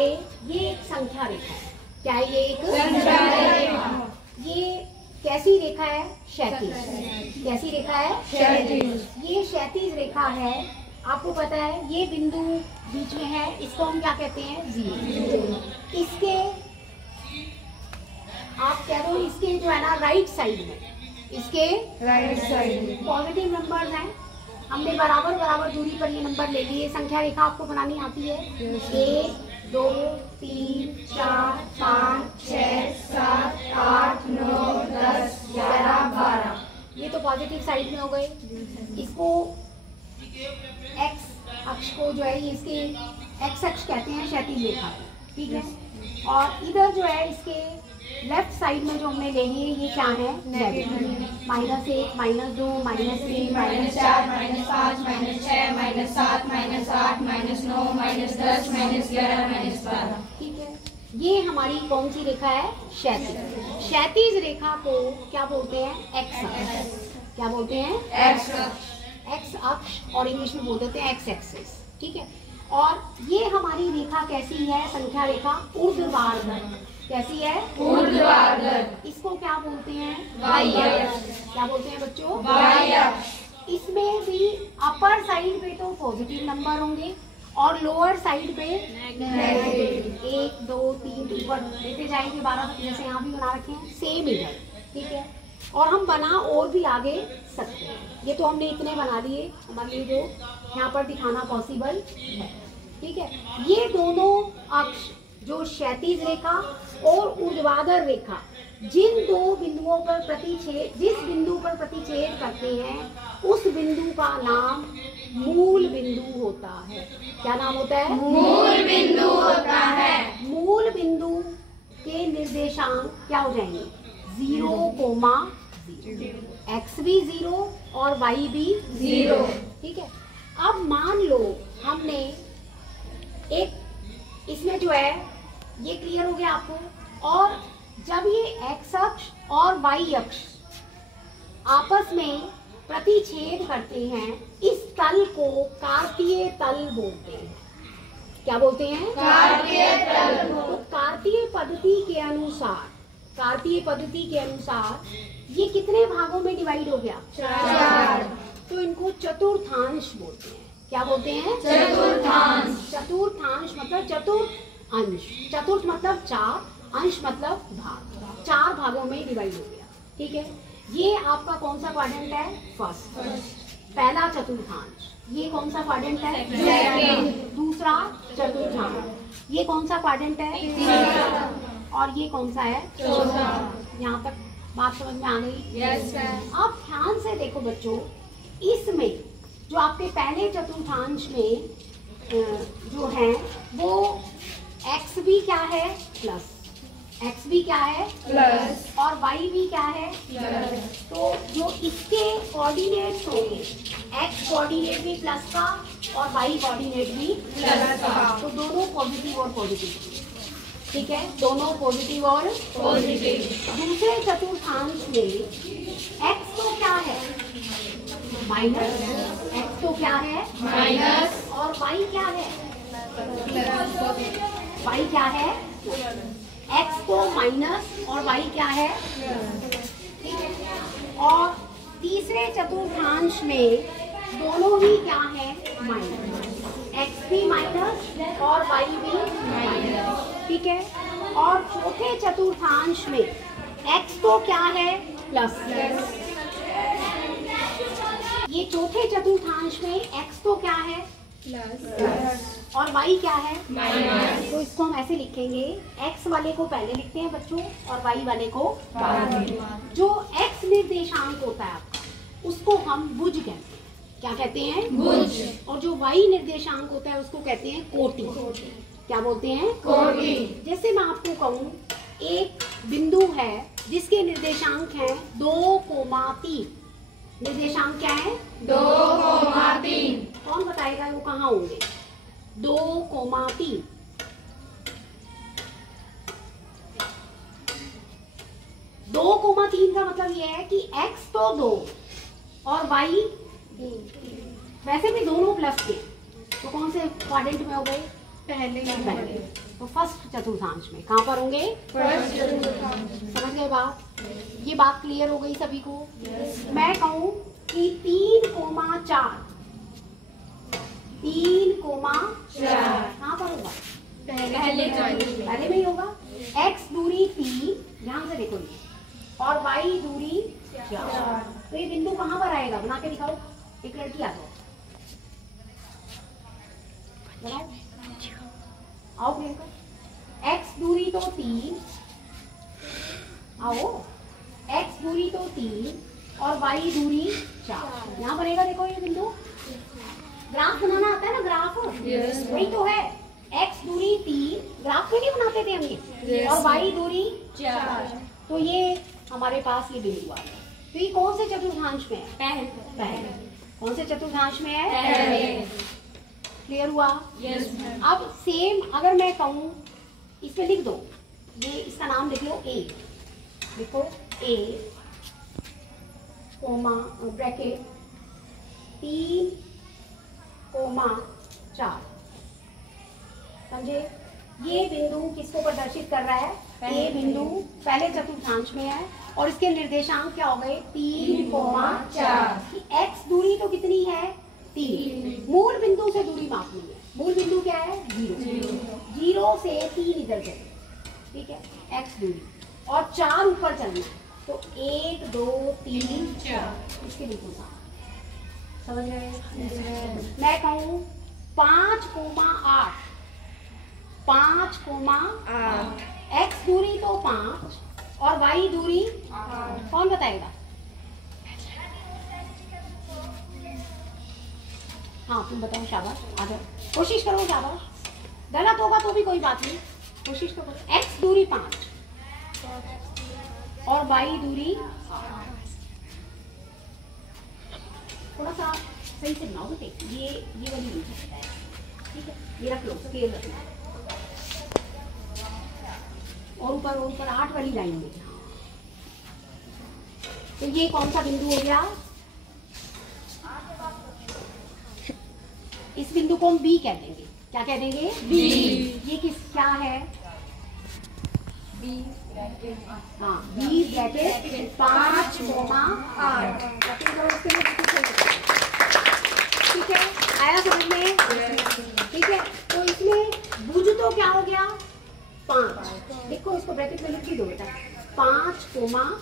ये एक संख्या रेखा है। क्या है ये? एक संख्या रेखा। ये कैसी रेखा है? क्षैतिज। कैसी रेखा है? क्षैतिज। ये क्षैतिज रेखा है। आपको पता है ये बिंदु बीच में है, इसको हम क्या कहते हैं? जीरो। इसके आप कह दो इसके जो है ना राइट साइड में, इसके राइट साइड पॉजिटिव नंबर्स हैं। हमने बराबर बराबर दूरी पर ये नंबर ले लिए। संख्या रेखा आपको बनानी आती है? 1 2 3 4 5 6 7 8 9 10 11 12। ये तो पॉजिटिव साइड में हो गए। इसको एक्स अक्ष को जो है ये इसके एक्स अक्ष कहते हैं, क्षैतिज रेखा, ठीक है। और इधर जो है इसके लेफ्ट साइड में जो हमने ले लिए ये क्या है? नेगेटिव। -1 -2 -3 -4 -5 -6 -7 -8 -9 -10 -11 -12, ठीक है। ये हमारी कौन सी रेखा है? क्षैतिज। क्षैतिज रेखा को क्या बोलते हैं? एक्स अक्ष। क्या बोलते हैं? एक्स अक्ष। एक्स अक्ष और इंग्लिश में बोल देते हैं एक्स एक्सिस, ठीक है। और ये हमारी रेखा कैसी है? संख्या रेखा ऊर्ध्वाधर। कैसी है? ऊर्ध्वाधर। इसको क्या बोलते हैं? वाई अक्ष। क्या बोलते हैं बच्चों? वाई अक्ष। इसमें भी अपर साइड पे तो पॉजिटिव नंबर होंगे और लोअर साइड पे नेगेटिव। 1 2 3 ऊपर लेते जाएंगे 12 तक, जैसे यहाँ भी बना रखे हैं सेम इधर, ठीक है। और हम बना और भी आगे सकते हैं। ये तो हमने इतने बना लिए हमारे लिए जो यहाँ पर दिखाना पॉसिबल है, ठीक है। ये दोनों अक्ष जो क्षैतिज रेखा और ऊर्ध्वाधर रेखा जिन दो बिंदुओं पर प्रतिच्छेद, जिस बिंदु पर प्रतिच्छेद करते हैं उस बिंदु का नाम मूल बिंदु होता है। क्या नाम होता है? मूल बिंदु होता है। मूल बिंदु के निर्देशांक क्या हो जाएंगे? 0, 0। एक्स भी 0 और वाई भी 0, ठीक है। अब मान लो हमने एक इसमें जो है ये क्लियर हो गया आपको। और जब ये एक्स अक्ष और वाई अक्ष आपस में प्रतिच्छेद करते हैं इस तल को कार्तीय तल बोलते हैं। क्या बोलते हैं? कार्तीय तल। तो कार्तीय पद्धति के अनुसार, कार्तीय पद्धति के अनुसार ये कितने भागों में डिवाइड हो गया? 4। तो इनको चतुर्थांश बोलते हैं। क्या बोलते हैं? चतुर्थांश। चतुर्थांश मतलब चतुर्थ अंश। चतुर्थ मतलब 4, अंश मतलब भाग। 4 भागों में डिवाइड हो गया, ठीक है। ये आपका कौन सा क्वाड्रेंट है? फर्स्ट, पहला चतुर्थांश। ये कौन सा क्वाड्रेंट है? सेकंड। दूसरा चतुर्थांश। ये कौन सा क्वाड्रेंट है? तीसरा। और ये कौन सा है? चौथा। यहाँ तक बात समझ में आ गई? Yes sir. अब ध्यान से देखो बच्चों, इसमें जो आपके पहले चतुर्थांश में जो है वो x भी क्या है? प्लस। x भी क्या है? प्लस। और y भी क्या है? प्लस। तो जो इसके कोऑर्डिनेट्स होंगे, x कोऑर्डिनेट भी प्लस का और y कोऑर्डिनेट भी प्लस का। तो दोनों पॉजिटिव और पॉजिटिव, ठीक है। दोनों पॉजिटिव और पॉजिटिव। दूसरे चतुर्थांश में x तो क्या है? माइनस। x तो क्या है? माइनस। और y क्या है? y क्या है? x तो माइनस और y क्या है? ठीक है। और तीसरे चतुर्थांश में दोनों ही क्या है? माइनस। x भी माइनस और y भी माइनस, ठीक है। और चौथे चतुर्थांश में x तो क्या है? प्लस। ये चौथे चतुर्थांश में x तो क्या है? प्लस। और y क्या है? माइनस। तो इसको हम ऐसे लिखेंगे, x वाले को पहले लिखते हैं बच्चों और y वाले को बाद में। जो x निर्देशांक होता है आपका उसको हम भुज कहते हैं। क्या कहते हैं? भुज। और जो y निर्देशांक होता है उसको कहते हैं कोटि। क्या बोलते हैं? कोटि। जैसे मैं आपको कहूँ एक बिंदु है जिसके निर्देशांक हैं 2,3। निर्देशांक क्या है? 2,3। कौन बताएगा वो कहाँ होंगे? 2,3। 2,3 का मतलब ये है कि x तो 2 और y 3। वैसे भी दोनों प्लस के, तो कौन से क्वाड्रेंट में हो गए? पहले। तो फर्स्ट चतुर्थांश में कहाँ पर होंगे? फर्स्ट चतुर्थांश। समझ गए बात? ये बात क्लियर हो गई सभी को? मैं कहूँ कि 3,4 कहाँ पर होगा? पहले में ही होगा। x दूरी 3, ध्यान से देखो ये, और y दूरी 4। तो ये बिंदु कहाँ पर आएगा? बना के दिखाओ। एक लड़की आ जाओ, बनाओ, आओ प्रियंका। x दूरी तो 3, आओ, x दूरी तो 3 और y दूरी 4, यहाँ बनेगा। देखो ये बिंदु, ग्राफ बनाना आता है ना, ग्राफ वही तो है। x दूरी 3, ग्राफ क्यों नहीं बनाते थे हम ये, और y दूरी 4, तो ये हमारे पास ये बिंदु आ गया। तो ये कौन से चतुर्थांश में है? पहले। कौन से चतुर्थांश में है? पहले। क्लियर हुआ? यस। अब सेम अगर मैं कहूँ, इसमें लिख दो, ये इसका नाम लिख लो A, लिखो A कोमा ब्रैकेट 3,4, समझे? ये बिंदु किसको प्रदर्शित कर रहा है? A बिंदु पहले चतुर्थांश में है और इसके निर्देशांक क्या हो गए? 3,4। x दूरी तो कितनी है? 3। मूल बिंदु से दूरी मापनी है। मूल बिंदु क्या है? 0। 0 से 3 इधर चले, ठीक है, x दूरी, और 4 ऊपर चलना है, तो 1 2 3 4, इसके बिल्कुल साथ। समझ गए? मैं कहूँ 5,8, 5,8, x दूरी तो 5 और y दूरी 8, कौन बताएगा? हाँ तुम बताओ, शाबाश, आ जाओ, कोशिश करो, शाबाश। गलत होगा तो भी कोई बात नहीं, कोशिश करो। x दूरी 5 और y दूरी 8, थोड़ा सा सही से बनाओ बेटे, ये वाली नहीं है, ठीक है, ये रख लो, स्केल रखना, और ऊपर 8 वाली लाइन में। तो ये कौन सा बिंदु हो गया? इस बिंदु को हम B कह देंगे। क्या कह देंगे? B। ये क्या है? B हाँ, B ब्रैकेट 5,8, ठीक है, आया समझ में? ठीक है, तो इसमें भुज तो क्या हो गया? 5, देखो इसको ब्रैकेट में लिख दो बेटा, 5,8।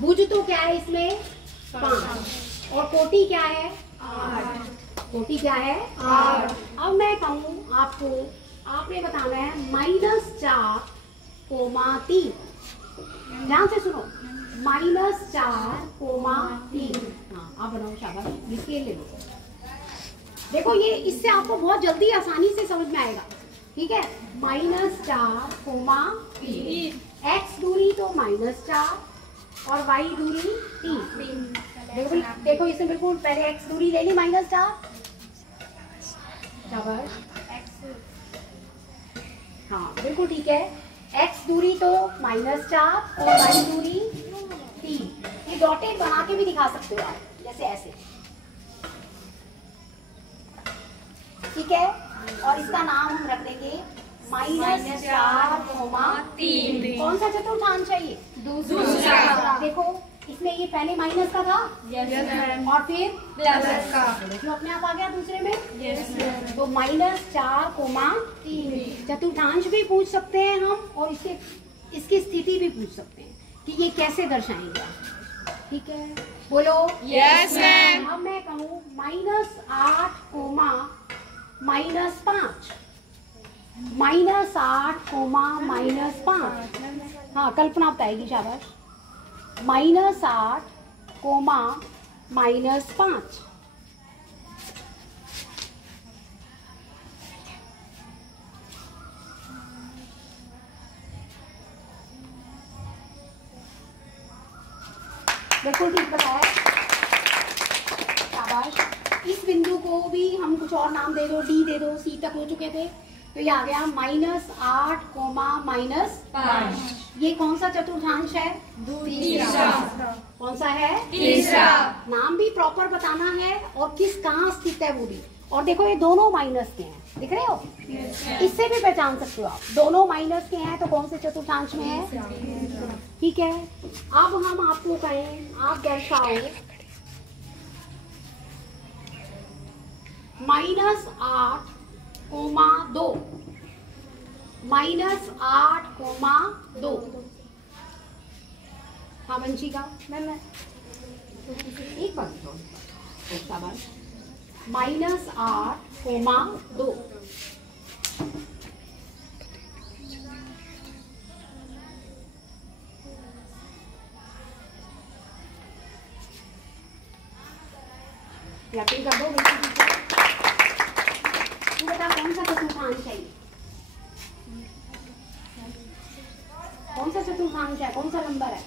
भुज तो क्या है इसमें? 5, और कोटि क्या है? 8। कोटि क्या है? 8। अब मैं कहूँ आपको, आपने बताना है -4,3, ध्यान से सुनो, -4,3। हाँ आप बनाओ, शाबाश, स्केल ले लो। देखो ये इससे आपको बहुत जल्दी आसानी से समझ में आएगा, ठीक है। -4,3, x दूरी तो -4 और y दूरी 3। देखो इसमें बिल्कुल पहले x दूरी ले ली -4, शाबाश, हाँ बिल्कुल ठीक है। x दूरी तो -4 और y दूरी 3। ये डॉटेड बना के भी दिखा सकते हो आप, जैसे ऐसे, ठीक है। और इसका नाम हम रख देंगे -4,3। कौन सा चतुर्थांश है ये? दूसरा। देखो इसमें ये पहले माइनस का था, और फिर प्लस का, जो अपने आप आ गया दूसरे में। तो -4,3 चतुर्थांश भी पूछ सकते हैं हम, और इसकी स्थिति भी पूछ सकते हैं कि ये कैसे दर्शाएंगे, ठीक है, बोलो यस मैम। अब मैं कहूँ -8,-5, -8,-5, हाँ कल्पना बताएगी, शाबाश, -8,-5। बिल्कुल ठीक बताया, शाबाश। इस बिंदु को भी हम कुछ और नाम दे दो, D दे दो, C तक हो चुके थे, तो ये आ गया -8,-5। ये कौन सा चतुर्थांश है? तीसरा। कौन सा है? तीसरा। नाम भी प्रॉपर बताना है और कहाँ स्थित है वो भी। और देखो ये दोनों माइनस के हैं, दिख रहे हो? इससे भी पहचान सकते हो आप, दोनों माइनस के हैं तो कौन से चतुर्थांश में है? ठीक है। अब हम आपको कहें, आप दर्शाओ -8,2, -8,2। हाँ वंशिका, मैं एक बार -8,2। यकीन कर दो। तू बता कौन सा चतुर्थांश है? कौन सा चतुर्थांश है? कौन सा नंबर है?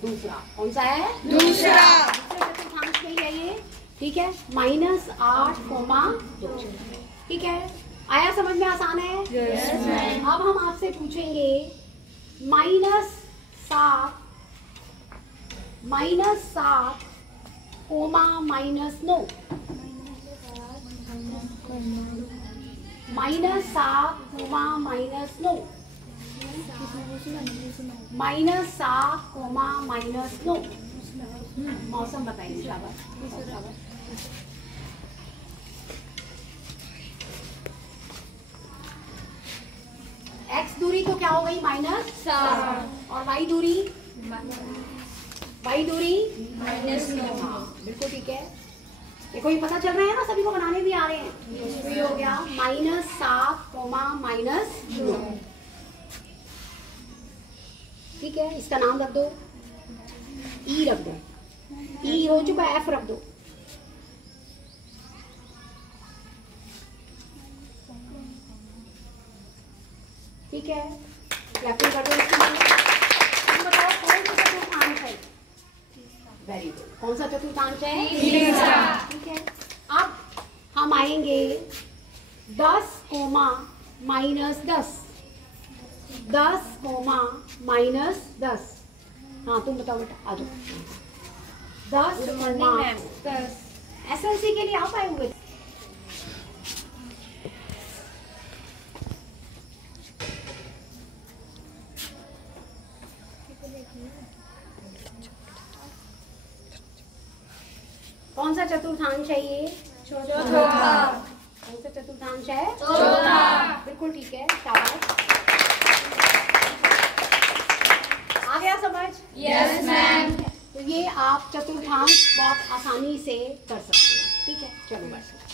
दूसरा। कौन सा है? दूसरा। चतुर्थांश में ही है ये। ठीक है, -8,2। ठीक है, आया समझ में? आसान है। अब हम आपसे पूछेंगे -7, -7, -9, -7, -9, -7, -9। मौसम बताइए। शाबाश। एक्स दूरी तो क्या हो गई? -7। और वाई दूरी? -9। हाँ बिल्कुल ठीक है। देखो ये पता चल रहा है ना, सभी को बनाने भी आ रहे हैं। तो ये हो गया -7, -9। ठीक है, इसका नाम रख दो, ई रख दो। ई हो चुका, एफ रख दो। ठीक है, कैप्टन कर दो इसके लिए। तुम बताओ कौन सा चतुर्थांश है? Very good. कौन सा चतुर्थांश है? तीसरा। ठीक है, अब हम आएंगे 10, -10, 10, -10। हाँ तुम बताओ बेटा, आ जाओ। 10 SLC के लिए आप आए हुए थे। कौन सा चतुर्थांश है ये? चौथा। कौन सा चतुर्थांश है? चौथा। बिल्कुल ठीक है, शाबाश। आ गया समझ? Yes ma'am. तो ये आप चतुर्थांश बहुत आसानी से कर सकते हो। ठीक है, चलो बस।